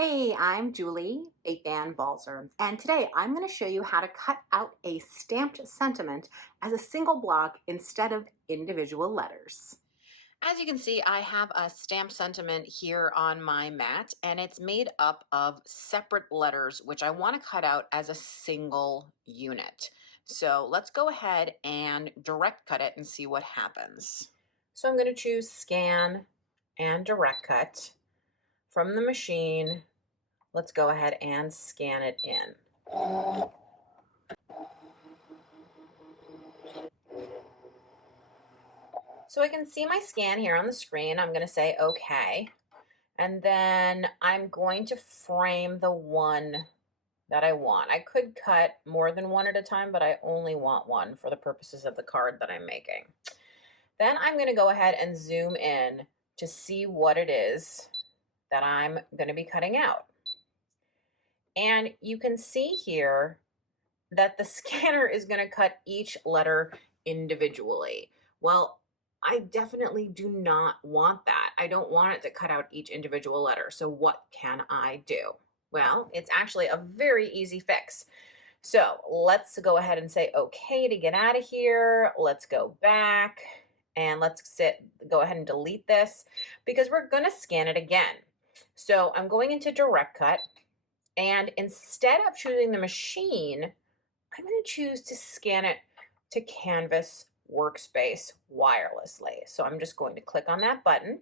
Hey, I'm Julie, Fei-Fan Balzer, and today I'm going to show you how to cut out a stamped sentiment as a single block instead of individual letters. As you can see, I have a stamped sentiment here on my mat, and it's made up of separate letters, which I want to cut out as a single unit. So let's go ahead and direct cut it and see what happens. So I'm going to choose Scan and Direct Cut from the machine. Let's go ahead and scan it in. So I can see my scan here on the screen. I'm going to say OK. And then I'm going to frame the one that I want. I could cut more than one at a time, but I only want one for the purposes of the card that I'm making. Then I'm going to go ahead and zoom in to see what it is that I'm going to be cutting out. And you can see here that the scanner is going to cut each letter individually. Well, I definitely do not want that. I don't want it to cut out each individual letter. So what can I do? Well, it's actually a very easy fix. So let's go ahead and say okay to get out of here. Let's go back and go ahead and delete this because we're going to scan it again. So I'm going into Direct Cut, and instead of choosing the machine, I'm going to choose to scan it to Canvas Workspace wirelessly. So I'm just going to click on that button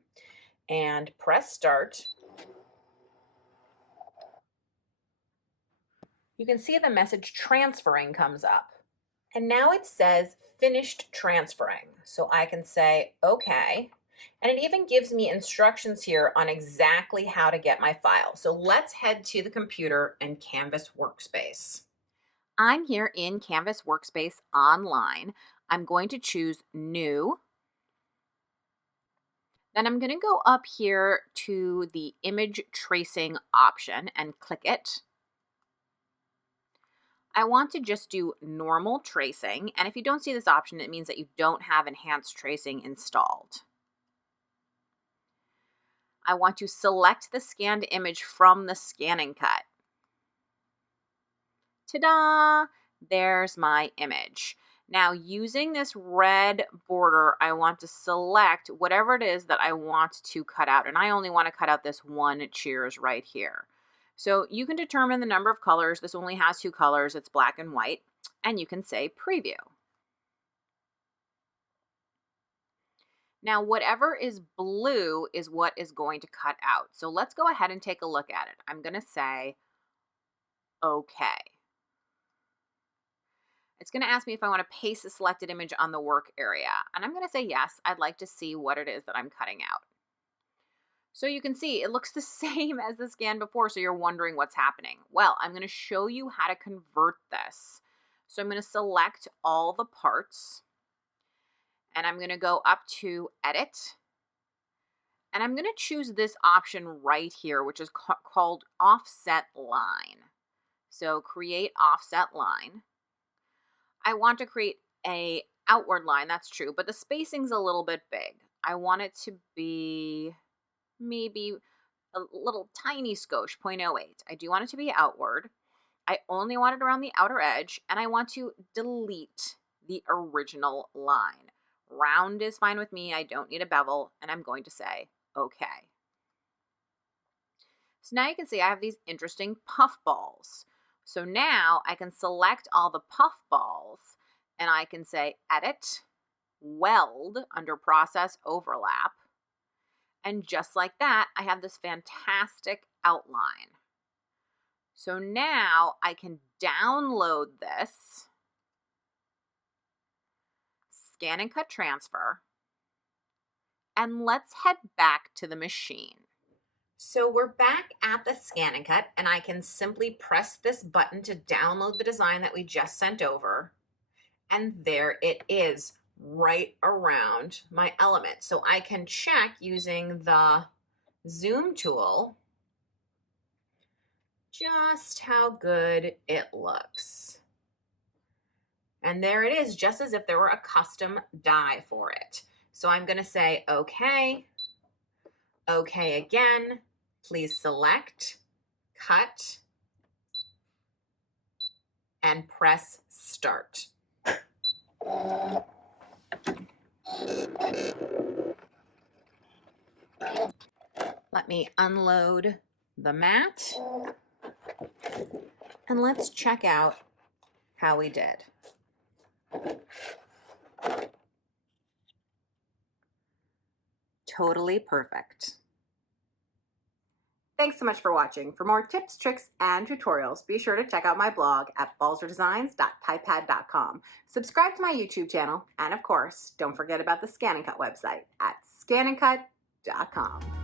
and press start. You can see the message transferring comes up. And now it says finished transferring. So I can say okay. And it even gives me instructions here on exactly how to get my file. So let's head to the computer and Canvas Workspace. I'm here in Canvas Workspace online. I'm going to choose New. Then I'm going to go up here to the image tracing option and click it. I want to just do normal tracing, and if you don't see this option, it means that you don't have enhanced tracing installed. I want to select the scanned image from the ScanNCut. Ta-da! There's my image. Now, using this red border, I want to select whatever it is that I want to cut out, and I only want to cut out this one cheers right here. So you can determine the number of colors. This only has two colors. It's black and white. And you can say preview. Now, whatever is blue is what is going to cut out. So let's go ahead and take a look at it. I'm going to say, okay. It's going to ask me if I want to paste the selected image on the work area. And I'm going to say yes. I'd like to see what it is that I'm cutting out. So you can see it looks the same as the scan before, so you're wondering what's happening. Well, I'm going to show you how to convert this. So I'm going to select all the parts, and I'm going to go up to Edit, and I'm going to choose this option right here, which is called Offset Line. So create Offset Line. I want to create a outward line, that's true, but the spacing's a little bit big. I want it to be maybe a little tiny skosh, 0.08. I do want it to be outward. I only want it around the outer edge, and I want to delete the original line. Round is fine with me. I don't need a bevel, and I'm going to say okay. So now you can see I have these interesting puff balls. So now I can select all the puff balls, and I can say Edit, Weld under Process Overlap. And just like that, I have this fantastic outline. So now I can download this, ScanNCut Transfer, and let's head back to the machine. So we're back at the ScanNCut, and I can simply press this button to download the design that we just sent over. And there it is, right around my element. So I can check using the zoom tool just how good it looks. And there it is, just as if there were a custom die for it. So I'm going to say okay, okay again, please select, cut, and press start. Let me unload the mat and let's check out how we did. Totally perfect. Thanks so much for watching. For more tips, tricks, and tutorials, be sure to check out my blog at balzerdesigns.typepad.com. Subscribe to my YouTube channel, and of course, don't forget about the ScanNCut website at scanandcut.com.